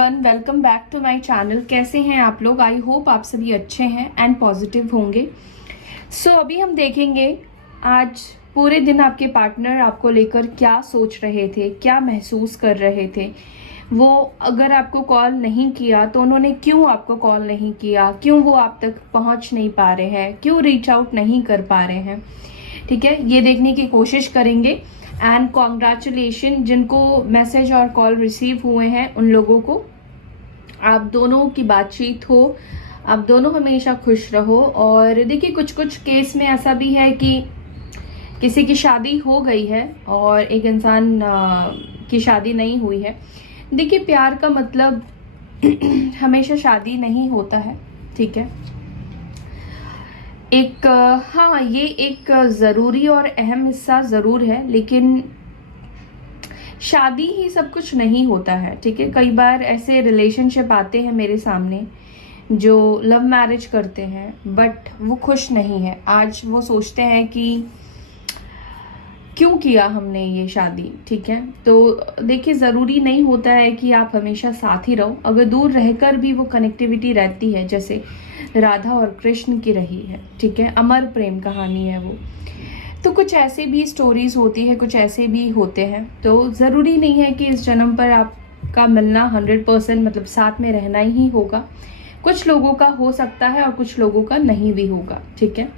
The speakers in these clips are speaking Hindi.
Everyone, welcome back to my channel. कैसे हैं आप लोग? आई होप आप सभी अच्छे हैं एंड पॉजिटिव होंगे। सो अभी हम देखेंगे आज पूरे दिन आपके पार्टनर आपको लेकर क्या सोच रहे थे, क्या महसूस कर रहे थे। वो अगर आपको कॉल नहीं किया तो उन्होंने क्यों आपको कॉल नहीं किया, क्यों वो आप तक पहुंच नहीं पा रहे हैं, क्यों रीच आउट नहीं कर पा रहे हैं। ठीक है, ये देखने की कोशिश करेंगे। एंड कॉन्ग्रेचुलेशन जिनको मैसेज और कॉल रिसीव हुए हैं उन लोगों को। आप दोनों की बातचीत हो, आप दोनों हमेशा खुश रहो। और देखिए, कुछ कुछ केस में ऐसा भी है कि किसी की शादी हो गई है और एक इंसान की शादी नहीं हुई है। देखिए, प्यार का मतलब हमेशा शादी नहीं होता है। ठीक है, हाँ, ये एक ज़रूरी और अहम हिस्सा ज़रूर है, लेकिन शादी ही सब कुछ नहीं होता है। ठीक है, कई बार ऐसे रिलेशनशिप आते हैं मेरे सामने जो लव मैरिज करते हैं बट वो खुश नहीं है। आज वो सोचते हैं कि क्यों किया हमने ये शादी। ठीक है, तो देखिए, ज़रूरी नहीं होता है कि आप हमेशा साथ ही रहो। अगर दूर रहकर भी वो कनेक्टिविटी रहती है, जैसे राधा और कृष्ण की रही है। ठीक है, अमर प्रेम कहानी है वो। तो कुछ ऐसे भी स्टोरीज होती है, कुछ ऐसे भी होते हैं। तो ज़रूरी नहीं है कि इस जन्म पर आपका मिलना 100% मतलब साथ में रहना ही होगा। कुछ लोगों का हो सकता है और कुछ लोगों का नहीं भी होगा। ठीक है,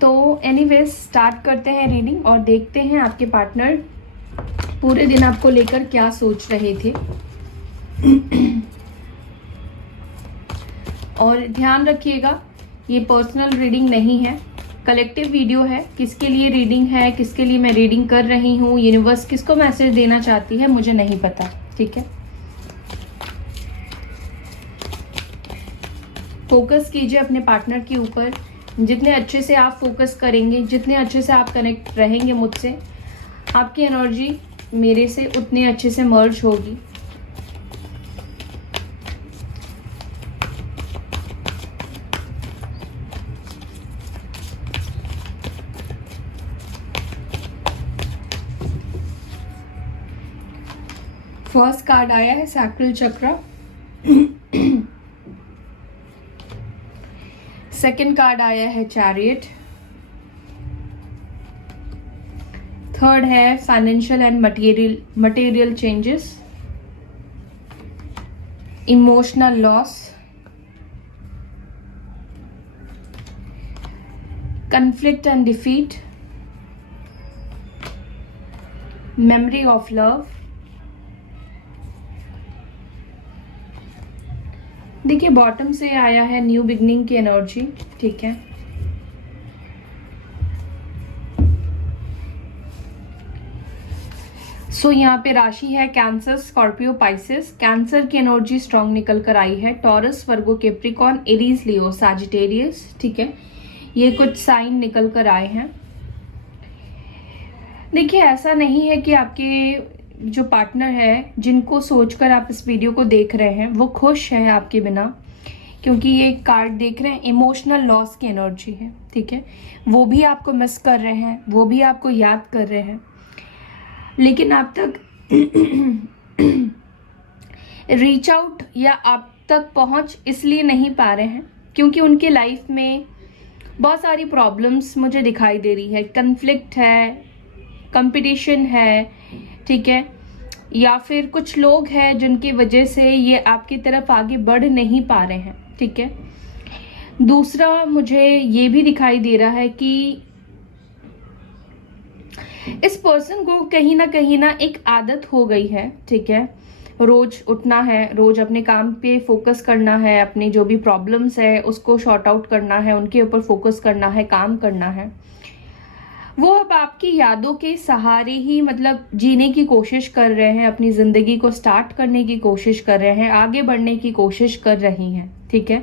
तो एनीवेज स्टार्ट करते हैं रीडिंग और देखते हैं आपके पार्टनर पूरे दिन आपको लेकर क्या सोच रहे थे। और ध्यान रखिएगा, ये पर्सनल रीडिंग नहीं है, कलेक्टिव वीडियो है। किसके लिए रीडिंग है, किसके लिए मैं रीडिंग कर रही हूँ, यूनिवर्स किसको मैसेज देना चाहती है, मुझे नहीं पता। ठीक है, फोकस कीजिए अपने पार्टनर के ऊपर। जितने अच्छे से आप फोकस करेंगे, जितने अच्छे से आप कनेक्ट रहेंगे मुझसे, आपकी एनर्जी मेरे से उतने अच्छे से मर्ज होगी। फर्स्ट कार्ड आया है सैक्रल चक्र। सेकंड कार्ड आया है चैरियट। थर्ड है financial and material changes, emotional loss, conflict and defeat, memory of love। देखिए, बॉटम से आया है न्यू बिगनिंग की एनर्जी। ठीक है, सो यहाँ पे राशि है कैंसर, स्कॉर्पियो, पाइसेस। कैंसर की एनर्जी स्ट्रांग निकल कर आई है। टॉरस, वर्गो, कैप्रिकॉर्न, एरीज, लियो, सैजिटेरियस। ठीक है, ये कुछ साइन निकल कर आए हैं। देखिए, ऐसा नहीं है कि आपके जो पार्टनर है, जिनको सोचकर आप इस वीडियो को देख रहे हैं, वो खुश हैं आपके बिना, क्योंकि ये कार्ड देख रहे हैं इमोशनल लॉस की एनर्जी है। ठीक है, वो भी आपको मिस कर रहे हैं, वो भी आपको याद कर रहे हैं, लेकिन आप तक रीच आउट या आप तक पहुंच इसलिए नहीं पा रहे हैं क्योंकि उनके लाइफ में बहुत सारी प्रॉब्लम्स मुझे दिखाई दे रही है। कन्फ्लिक्ट है, कंपटीशन है। ठीक है, या फिर कुछ लोग हैं जिनकी वजह से ये आपकी तरफ आगे बढ़ नहीं पा रहे हैं। ठीक है, दूसरा मुझे ये भी दिखाई दे रहा है कि इस पर्सन को कहीं ना एक आदत हो गई है। ठीक है, रोज उठना है, रोज अपने काम पे फोकस करना है, अपनी जो भी प्रॉब्लम्स है उसको शॉर्ट आउट करना है, उनके ऊपर फोकस करना है, काम करना है। वो अब आपकी यादों के सहारे ही मतलब जीने की कोशिश कर रहे हैं, अपनी जिंदगी को स्टार्ट करने की कोशिश कर रहे हैं, आगे बढ़ने की कोशिश कर रही हैं। ठीक है,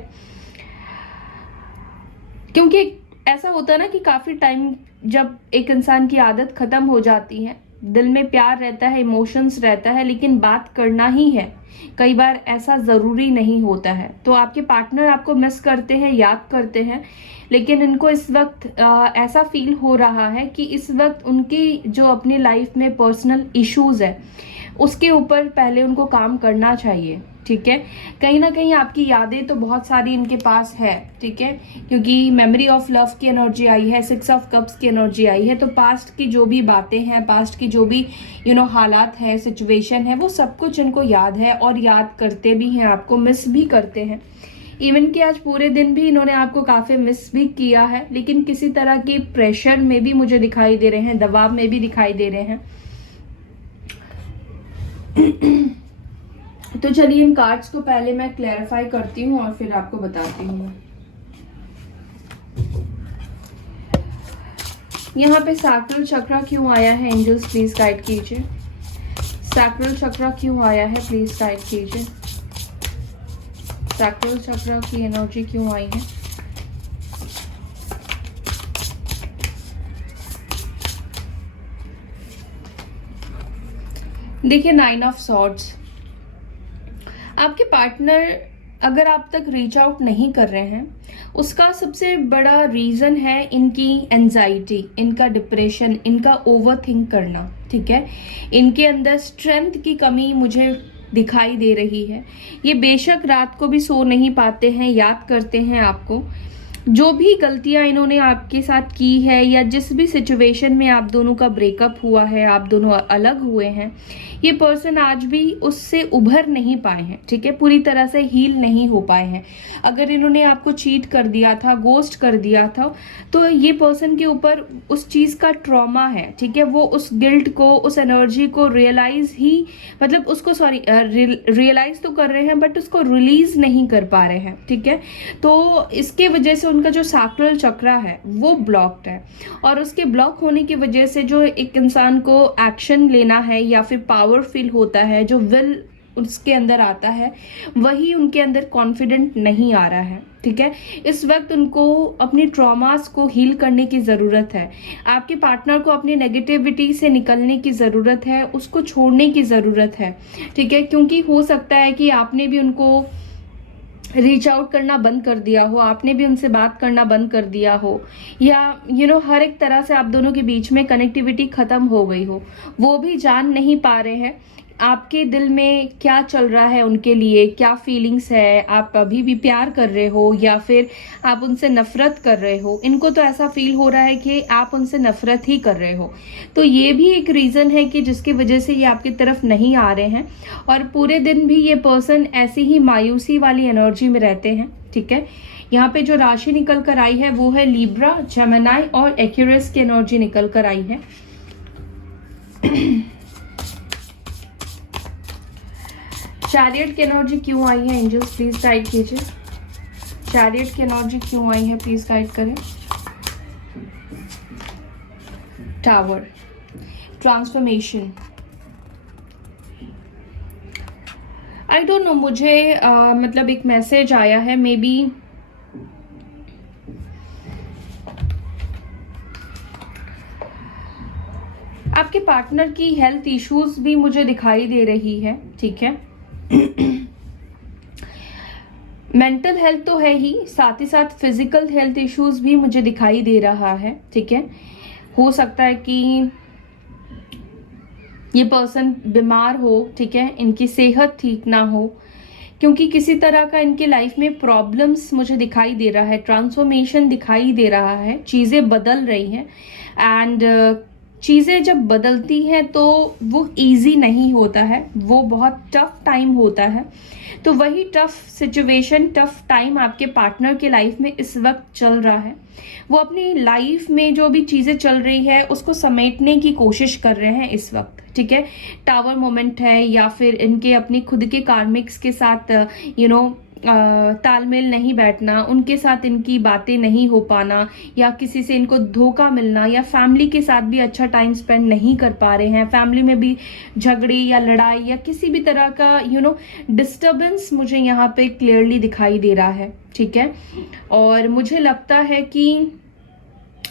क्योंकि ऐसा होता है ना कि काफी टाइम जब एक इंसान की आदत खत्म हो जाती है, दिल में प्यार रहता है, इमोशंस रहता है, लेकिन बात करना ही है। कई बार ऐसा ज़रूरी नहीं होता है। तो आपके पार्टनर आपको मिस करते हैं, याद करते हैं, लेकिन इनको इस वक्त ऐसा फील हो रहा है कि इस वक्त उनकी जो अपनी लाइफ में पर्सनल इश्यूज़ है उसके ऊपर पहले उनको काम करना चाहिए, ठीक है। कहीं ना कहीं आपकी यादें तो बहुत सारी इनके पास है, ठीक है, क्योंकि मेमोरी ऑफ लव की एनर्जी आई है, 6 ऑफ कप्स की एनर्जी आई है। तो पास्ट की जो भी बातें हैं, पास्ट की जो भी हालात है, सिचुएशन है, वो सब कुछ इनको याद है और याद करते भी हैं, आपको मिस भी करते हैं। इवन कि आज पूरे दिन भी इन्होंने आपको काफी मिस भी किया है, लेकिन किसी तरह के प्रेशर में भी मुझे दिखाई दे रहे हैं, दबाव में भी दिखाई दे रहे हैं। तो चलिए इन कार्ड्स को पहले मैं क्लैरिफाई करती हूँ और फिर आपको बताती हूँ। यहाँ पे सैक्रल चक्र क्यों आया है, एंजल्स प्लीज गाइड कीजिए। सैक्रल चक्र क्यों आया है, प्लीज गाइड कीजिए। सैक्रल चक्र की एनर्जी क्यों आई है। देखिए 9 ऑफ सॉर्ड्स, आपके पार्टनर अगर आप तक रीच आउट नहीं कर रहे हैं, उसका सबसे बड़ा रीजन है इनकी एंजाइटी, इनका डिप्रेशन, इनका ओवरथिंक करना, ठीक है। इनके अंदर स्ट्रेंथ की कमी मुझे दिखाई दे रही है। ये बेशक रात को भी सो नहीं पाते हैं, याद करते हैं आपको। जो भी गलतियां इन्होंने आपके साथ की है या जिस भी सिचुएशन में आप दोनों का ब्रेकअप हुआ है, आप दोनों अलग हुए हैं, ये पर्सन आज भी उससे उभर नहीं पाए हैं, ठीक है, पूरी तरह से हील नहीं हो पाए हैं। अगर इन्होंने आपको चीट कर दिया था, गोस्ट कर दिया था, तो ये पर्सन के ऊपर उस चीज का ट्रॉमा है, ठीक है। वो उस गिल्ट को, उस एनर्जी को रियलाइज ही, मतलब उसको रियलाइज तो कर रहे हैं बट उसको रिलीज नहीं कर पा रहे हैं, ठीक है। तो इसके वजह से उनका जो सैक्रल चक्र है वो ब्लॉक्ड है, और उसके ब्लॉक होने की वजह से जो एक इंसान को एक्शन लेना है या फिर पावर फील होता है, जो विल उसके अंदर आता है, वही उनके अंदर कॉन्फिडेंट नहीं आ रहा है, ठीक है। इस वक्त उनको अपनी ट्रॉमास को हील करने की ज़रूरत है। आपके पार्टनर को अपनी नेगेटिविटी से निकलने की ज़रूरत है, उसको छोड़ने की ज़रूरत है, ठीक है। क्योंकि हो सकता है कि आपने भी उनको रीच आउट करना बंद कर दिया हो, आपने भी उनसे बात करना बंद कर दिया हो, या हर एक तरह से आप दोनों के बीच में कनेक्टिविटी खत्म हो गई हो। वो भी जान नहीं पा रहे हैं आपके दिल में क्या चल रहा है, उनके लिए क्या फीलिंग्स है, आप अभी भी प्यार कर रहे हो या फिर आप उनसे नफरत कर रहे हो। इनको तो ऐसा फील हो रहा है कि आप उनसे नफरत ही कर रहे हो। तो ये भी एक रीज़न है कि जिसकी वजह से ये आपकी तरफ नहीं आ रहे हैं, और पूरे दिन भी ये पर्सन ऐसी ही मायूसी वाली एनर्जी में रहते हैं, ठीक है। यहाँ पे जो राशि निकल कर आई है वो है लिब्रा, जेमिनी और एक्यूरियस की एनर्जी निकल कर आई है। चैरियट की एनर्जी क्यों आई है, एंजल्स प्लीज गाइड कीजिए। चैरियट की एनर्जी क्यों आई है, प्लीज गाइड करें। Tower, transformation. I don't know, मुझे मतलब एक मैसेज आया है, मे बी आपके पार्टनर की हेल्थ इश्यूज भी मुझे दिखाई दे रही है, ठीक है। मेंटल हेल्थ तो है ही, साथ ही साथ फिजिकल हेल्थ इश्यूज भी मुझे दिखाई दे रहा है, ठीक है। हो सकता है कि ये पर्सन बीमार हो, ठीक है, इनकी सेहत ठीक ना हो, क्योंकि किसी तरह का इनके लाइफ में प्रॉब्लम्स मुझे दिखाई दे रहा है, ट्रांसफॉर्मेशन दिखाई दे रहा है, चीज़ें बदल रही हैं। एंड चीज़ें जब बदलती हैं तो वो इजी नहीं होता है, वो बहुत टफ टाइम होता है। तो वही टफ सिचुएशन, टफ टाइम आपके पार्टनर के लाइफ में इस वक्त चल रहा है। वो अपनी लाइफ में जो भी चीज़ें चल रही है उसको समेटने की कोशिश कर रहे हैं इस वक्त, ठीक है। टावर मोमेंट है, या फिर इनके अपनी खुद के कार्मिक्स के साथ तालमेल नहीं बैठना, उनके साथ इनकी बातें नहीं हो पाना, या किसी से इनको धोखा मिलना, या फैमिली के साथ भी अच्छा टाइम स्पेंड नहीं कर पा रहे हैं, फैमिली में भी झगड़े या लड़ाई या किसी भी तरह का डिस्टर्बेंस मुझे यहाँ पे क्लियरली दिखाई दे रहा है, ठीक है। और मुझे लगता है कि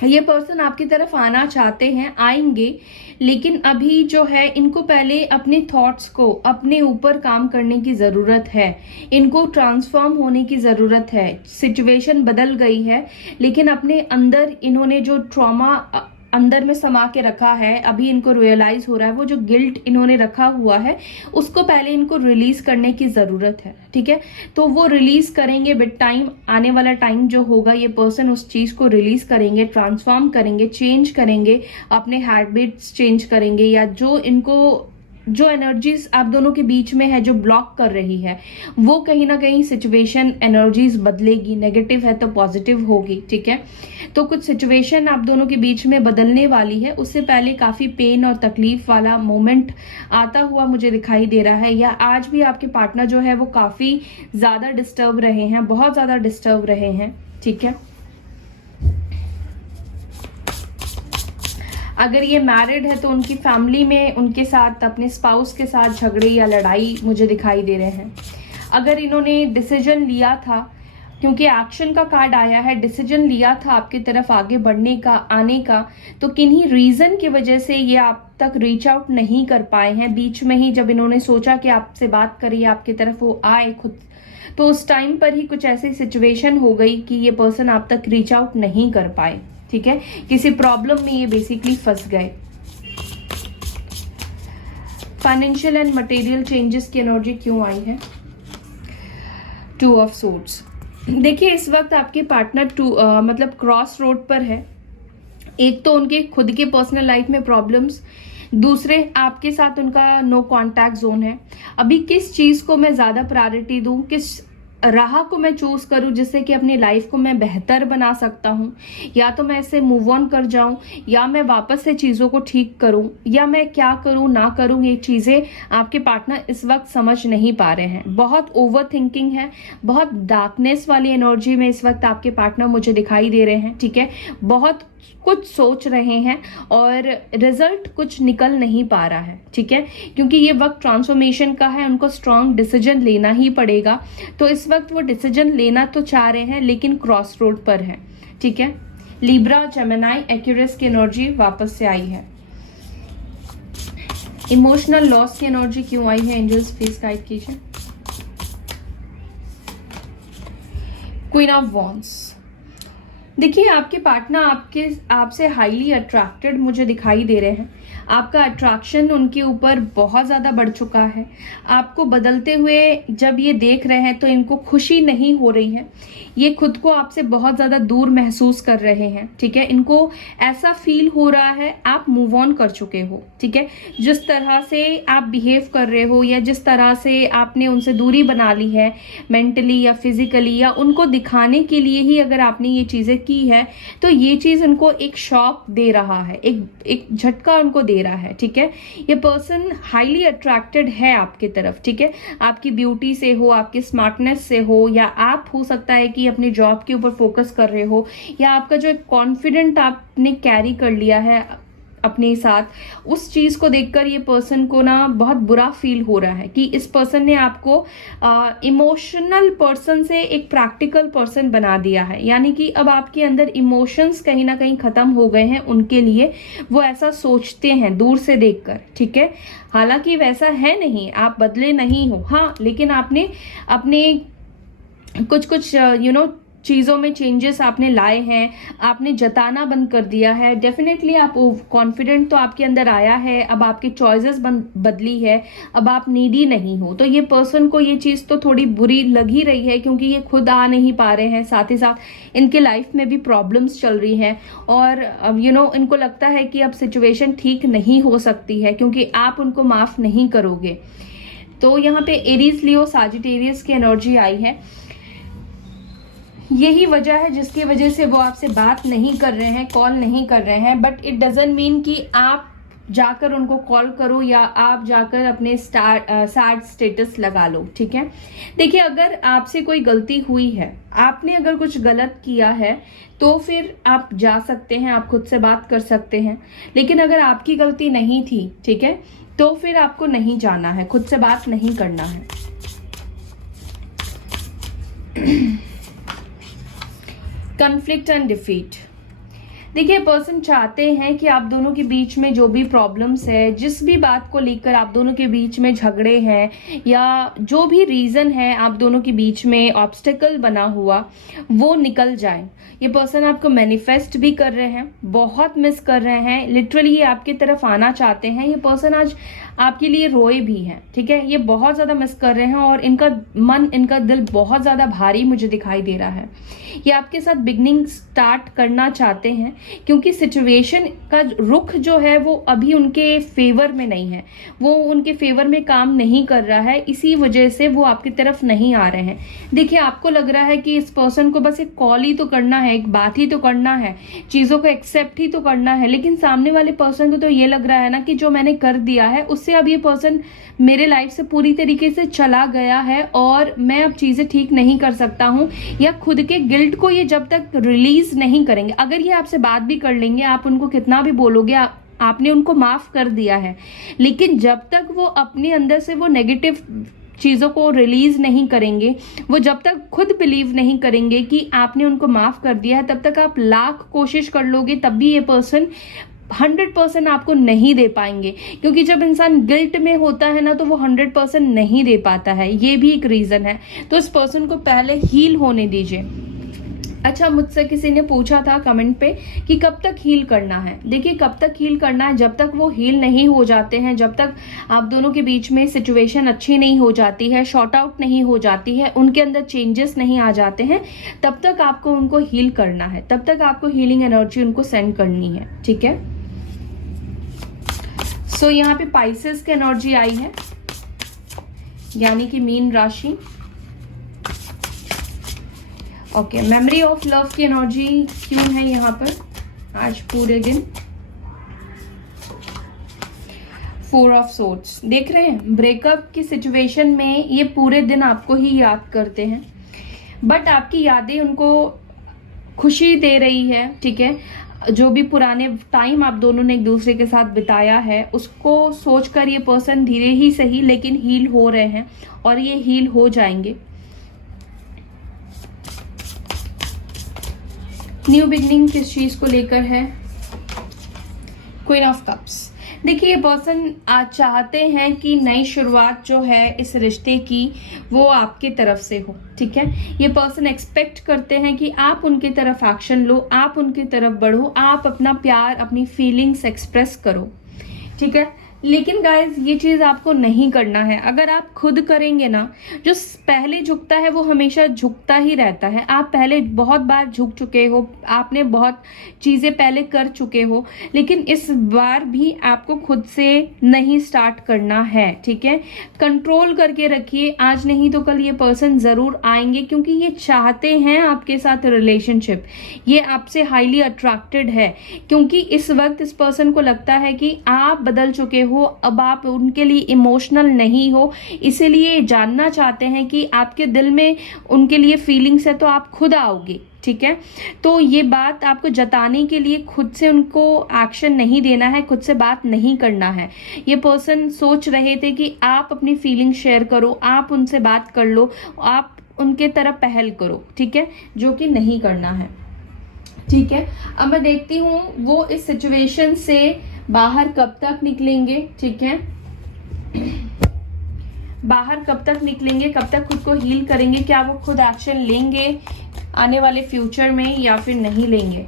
ये पर्सन आपकी तरफ आना चाहते हैं, आएंगे, लेकिन अभी जो है इनको पहले अपने थॉट्स को, अपने ऊपर काम करने की ज़रूरत है, इनको ट्रांसफॉर्म होने की ज़रूरत है। सिचुएशन बदल गई है, लेकिन अपने अंदर इन्होंने जो ट्रॉमा अंदर में समा के रखा है, अभी इनको रियलाइज हो रहा है, वो जो गिल्ट इन्होंने रखा हुआ है उसको पहले इनको रिलीज करने की जरूरत है, ठीक है। तो वो रिलीज करेंगे विद टाइम, आने वाला टाइम जो होगा ये पर्सन उस चीज को रिलीज करेंगे, ट्रांसफॉर्म करेंगे, चेंज करेंगे, अपने हैबिट्स चेंज करेंगे, या जो एनर्जीज आप दोनों के बीच में है जो ब्लॉक कर रही है वो कहीं ना कहीं सिचुएशन एनर्जीज बदलेगी, नेगेटिव है तो पॉजिटिव होगी, ठीक है। तो कुछ सिचुएशन आप दोनों के बीच में बदलने वाली है, उससे पहले काफी पेन और तकलीफ वाला मोमेंट आता हुआ मुझे दिखाई दे रहा है, या आज भी आपके पार्टनर जो है वो काफी ज्यादा डिस्टर्ब रहे हैं, बहुत ज्यादा डिस्टर्ब रहे हैं, ठीक है। अगर ये मैरिड है तो उनकी फैमिली में उनके साथ, अपने स्पाउस के साथ झगड़े या लड़ाई मुझे दिखाई दे रहे हैं। अगर इन्होंने डिसीजन लिया था, क्योंकि एक्शन का कार्ड आया है, डिसीजन लिया था आपकी तरफ आगे बढ़ने का, आने का, तो किन्हीं रीजन की वजह से ये आप तक रीच आउट नहीं कर पाए हैं। बीच में ही जब इन्होंने सोचा कि आपसे बात करिए, आपकी तरफ वो आए खुद, तो उस टाइम पर ही कुछ ऐसी सिचुएशन हो गई कि ये पर्सन आप तक रीच आउट नहीं कर पाए, ठीक है। किसी प्रॉब्लम में ये बेसिकली फंस गए। फाइनेंशियल एंड मटेरियल चेंजेस की एनर्जी क्यों आई है? 2 ऑफ सोर्ड्स। देखिए इस वक्त आपके पार्टनर मतलब क्रॉस रोड पर है। एक तो उनके खुद के पर्सनल लाइफ में प्रॉब्लम्स, दूसरे आपके साथ उनका नो कांटेक्ट जोन है। अभी किस चीज को मैं ज्यादा प्रायोरिटी दूं, किस राह को मैं चूज करूं जिससे कि अपनी लाइफ को मैं बेहतर बना सकता हूं, या तो मैं इससे मूव ऑन कर जाऊं, या मैं वापस से चीजों को ठीक करूं, या मैं क्या करूं ना करूं, ये चीजें आपके पार्टनर इस वक्त समझ नहीं पा रहे हैं। बहुत ओवर थिंकिंग है, बहुत डार्कनेस वाली एनर्जी में इस वक्त आपके पार्टनर मुझे दिखाई दे रहे हैं, ठीक है। बहुत कुछ सोच रहे हैं और रिजल्ट कुछ निकल नहीं पा रहा है, ठीक है, क्योंकि ये वक्त ट्रांसफॉर्मेशन का है, उनको स्ट्रांग डिसीजन लेना ही पड़ेगा। तो इस वक्त वो डिसीजन लेना तो चाह रहे हैं लेकिन क्रॉस रोड पर है, ठीक है। लिब्रा, जेमिनी, एक्यूरियस की एनर्जी वापस से आई है। इमोशनल लॉस की एनर्जी क्यों आई है? एंजल्स प्लीज गाइड कीजिए। Queen of wands. देखिए आपके पार्टनर आपसे हाईली अट्रैक्टेड मुझे दिखाई दे रहे हैं। आपका अट्रैक्शन उनके ऊपर बहुत ज़्यादा बढ़ चुका है। आपको बदलते हुए जब ये देख रहे हैं तो इनको खुशी नहीं हो रही है। ये खुद को आपसे बहुत ज़्यादा दूर महसूस कर रहे हैं, ठीक है। इनको ऐसा फील हो रहा है आप मूव ऑन कर चुके हो, ठीक है। जिस तरह से आप बिहेव कर रहे हो या जिस तरह से आपने उनसे दूरी बना ली है मेंटली या फिजिकली, या उनको दिखाने के लिए ही अगर आपने ये चीज़ें की है, तो ये चीज़ उनको एक शॉक दे रहा है, एक झटका उनको दे रहा है, ठीक है। ये पर्सन हाईली अट्रैक्टेड है आपके तरफ, ठीक है। आपकी ब्यूटी से हो, आपकी स्मार्टनेस से हो, या आप हो सकता है कि अपने जॉब के ऊपर फोकस कर रहे हो, या आपका जो कॉन्फिडेंट आपने कैरी कर लिया है अपने साथ, उस चीज को देखकर ये पर्सन को ना बहुत बुरा फील हो रहा है कि इस पर्सन ने आपको इमोशनल पर्सन से एक प्रैक्टिकल पर्सन बना दिया है। यानी कि अब आपके अंदर इमोशंस कहीं ना कहीं खत्म हो गए हैं उनके लिए, वो ऐसा सोचते हैं दूर से देखकर, ठीक है। हालांकि वैसा है नहीं, आप बदले नहीं हो, हाँ, लेकिन आपने अपने कुछ चीज़ों में चेंजेस आपने लाए हैं, आपने जताना बंद कर दिया है। डेफिनेटली आप कॉन्फिडेंट तो आपके अंदर आया है, अब आपकी चॉइसेस बदली है, अब आप नीडी नहीं हो। तो ये पर्सन को ये चीज़ तो थोड़ी बुरी लग ही रही है क्योंकि ये खुद आ नहीं पा रहे हैं, साथ ही साथ इनके लाइफ में भी प्रॉब्लम्स चल रही हैं, और इनको लगता है कि अब सिचुएशन ठीक नहीं हो सकती है क्योंकि आप उनको माफ़ नहीं करोगे। तो यहाँ पे एरीज, लियो, सजिटेरियस की एनर्जी आई है। यही वजह है जिसकी वजह से वो आपसे बात नहीं कर रहे हैं, कॉल नहीं कर रहे हैं। बट इट डजंट मीन कि आप जाकर उनको कॉल करो या आप जाकर अपने सैड स्टेटस लगा लो, ठीक है। देखिए अगर आपसे कोई गलती हुई है, आपने अगर कुछ गलत किया है, तो फिर आप जा सकते हैं, आप खुद से बात कर सकते हैं। लेकिन अगर आपकी गलती नहीं थी, ठीक है, तो फिर आपको नहीं जाना है, खुद से बात नहीं करना है। Conflict and defeat. देखिए पर्सन चाहते हैं कि आप दोनों के बीच में जो भी प्रॉब्लम्स है, जिस भी बात को लेकर आप दोनों के बीच में झगड़े हैं या जो भी रीज़न है आप दोनों के बीच में ऑब्स्टेकल बना हुआ, वो निकल जाए। ये पर्सन आपको मैनिफेस्ट भी कर रहे हैं, बहुत मिस कर रहे हैं, लिटरली ये आपकी तरफ आना चाहते हैं। ये पर्सन आज आपके लिए रोए भी हैं, ठीक है। ये बहुत ज़्यादा मिस कर रहे हैं और इनका मन, इनका दिल बहुत ज़्यादा भारी मुझे दिखाई दे रहा है। ये आपके साथ बिगनिंग स्टार्ट करना चाहते हैं क्योंकि सिचुएशन का रुख जो है वो अभी उनके फेवर में नहीं है, वो उनके फेवर में काम नहीं कर रहा है, इसी वजह से वो आपकी तरफ नहीं आ रहे हैं। देखिए आपको लग रहा है कि इस पर्सन को बस एक कॉल ही तो करना है, एक बात ही तो करना है, चीज़ों को एक्सेप्ट ही तो करना है, लेकिन सामने वाले पर्सन को तो ये लग रहा है ना कि जो मैंने कर दिया है उससे अब ये पर्सन मेरे लाइफ से पूरी तरीके से चला गया है और मैं अब चीज़ें ठीक नहीं कर सकता हूँ, या खुद के गिल्ट को ये जब तक रिलीज नहीं करेंगे। अगर ये आपसे बात भी कर लेंगे, आप उनको कितना भी बोलोगे, आपने उनको माफ कर दिया है, लेकिन जब तक वो अपने अंदर से वो नेगेटिव चीज़ों को रिलीज नहीं करेंगे, वो जब तक खुद बिलीव नहीं करेंगे कि आपने उनको माफ कर दिया है, तब तक आप लाख कोशिश कर लोगे तब भी ये पर्सन 100% आपको नहीं दे पाएंगे। क्योंकि जब इंसान गिल्ट में होता है ना तो वो 100% नहीं दे पाता है, ये भी एक रीज़न है। तो इस पर्सन को पहले हील होने दीजिए। अच्छा, मुझसे किसी ने पूछा था कमेंट पे कि कब तक हील करना है। देखिए कब तक हील करना है, जब तक वो हील नहीं हो जाते हैं, जब तक आप दोनों के बीच में सिचुएशन अच्छी नहीं हो जाती है, शॉर्ट आउट नहीं हो जाती है, उनके अंदर चेंजेस नहीं आ जाते हैं, तब तक आपको उनको हील करना है, तब तक आपको हीलिंग एनर्जी उनको सेंड करनी है, ठीक है। सो यहाँ पे पाइसेस की एनर्जी आई है, यानी कि मीन राशि। ओके, मेमोरी ऑफ लव की एनर्जी क्यों है यहाँ पर आज पूरे दिन। 4 ऑफ सोर्ड्स देख रहे हैं, ब्रेकअप की सिचुएशन में ये पूरे दिन आपको ही याद करते हैं, बट आपकी यादें उनको खुशी दे रही है, ठीक है। जो भी पुराने टाइम आप दोनों ने एक दूसरे के साथ बिताया है उसको सोचकर ये पर्सन धीरे ही सही लेकिन हील हो रहे हैं और ये हील हो जाएंगे। न्यू बिगनिंग किस चीज को लेकर है, क्वीन ऑफ कप्स। देखिए ये पर्सन आज चाहते हैं कि नई शुरुआत जो है इस रिश्ते की वो आपके तरफ से हो, ठीक है। ये पर्सन एक्सपेक्ट करते हैं कि आप उनकी तरफ एक्शन लो, आप उनकी तरफ बढ़ो, आप अपना प्यार, अपनी फीलिंग्स एक्सप्रेस करो, ठीक है। लेकिन गाइज ये चीज़ आपको नहीं करना है। अगर आप खुद करेंगे ना, जो पहले झुकता है वो हमेशा झुकता ही रहता है। आप पहले बहुत बार झुक चुके हो, आपने बहुत चीज़ें पहले कर चुके हो, लेकिन इस बार भी आपको खुद से नहीं स्टार्ट करना है, ठीक है। कंट्रोल करके रखिए, आज नहीं तो कल ये पर्सन ज़रूर आएंगे क्योंकि ये चाहते हैं आपके साथ रिलेशनशिप, ये आपसे हाईली अट्रैक्टेड है क्योंकि इस वक्त इस पर्सन को लगता है कि आप बदल चुके हो, अब आप उनके लिए इमोशनल नहीं हो, इसीलिए जानना चाहते हैं कि आपके दिल में उनके लिए फीलिंग्स है तो आप खुद आओगे, ठीक है। तो ये बात आपको जताने के लिए खुद से उनको एक्शन नहीं देना है, खुद से बात नहीं करना है। ये पर्सन सोच रहे थे कि आप अपनी फीलिंग शेयर करो, आप उनसे बात कर लो, आप उनके तरफ पहल करो, ठीक है, जो कि नहीं करना है, ठीक है। अब मैं देखती हूँ वो इस सिचुएशन से बाहर कब तक निकलेंगे, ठीक है। बाहर कब तक निकलेंगे, कब तक खुद को हील करेंगे, क्या वो खुद एक्शन लेंगे आने वाले फ्यूचर में या फिर नहीं लेंगे।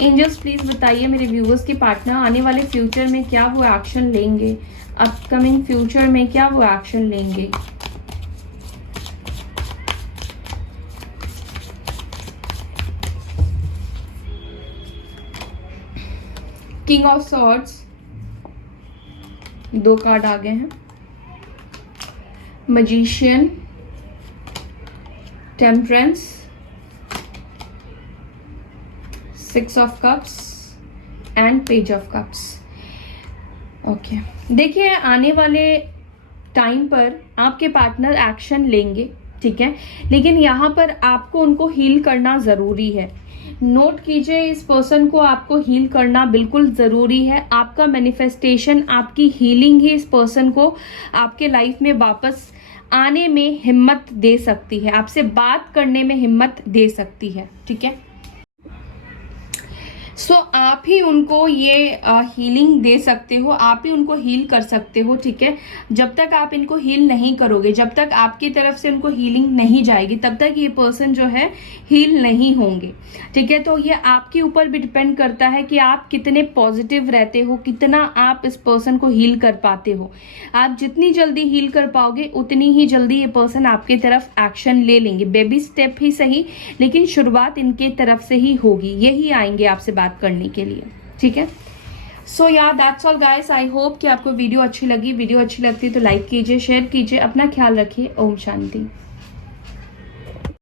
एंजल्स प्लीज बताइए मेरे व्यूवर्स के पार्टनर आने वाले फ्यूचर में क्या वो एक्शन लेंगे, अपकमिंग फ्यूचर में क्या वो एक्शन लेंगे। किंग ऑफ सॉर्ड्स, 2 कार्ड आ गए हैं। Magician, temperance, 6 of cups and page of cups. Okay, देखिए आने वाले टाइम पर आपके पार्टनर एक्शन लेंगे, ठीक है, लेकिन यहाँ पर आपको उनको हील करना ज़रूरी है। नोट कीजिए, इस पर्सन को आपको हील करना बिल्कुल ज़रूरी है। आपका मैनिफेस्टेशन, आपकी हीलिंग ही इस पर्सन को आपके लाइफ में वापस आने में हिम्मत दे सकती है, आपसे बात करने में हिम्मत दे सकती है, ठीक है। सो आप ही उनको ये हीलिंग दे सकते हो, आप ही उनको हील कर सकते हो, ठीक है। जब तक आप इनको हील नहीं करोगे, जब तक आपकी तरफ से उनको हीलिंग नहीं जाएगी, तब तक ये पर्सन जो है हील नहीं होंगे, ठीक है। तो ये आपके ऊपर भी डिपेंड करता है कि आप कितने पॉजिटिव रहते हो, कितना आप इस पर्सन को हील कर पाते हो। आप जितनी जल्दी हील कर पाओगे उतनी ही जल्दी ये पर्सन आपकी तरफ एक्शन ले लेंगे। बेबी स्टेप ही सही, लेकिन शुरुआत इनके तरफ से ही होगी, यही आएंगे आपसे बात करने के लिए, ठीक है। सो यार that's all guys, I hope कि आपको वीडियो अच्छी लगी। वीडियो अच्छी लगती है तो लाइक कीजिए, शेयर कीजिए, अपना ख्याल रखिए। ओम शांति।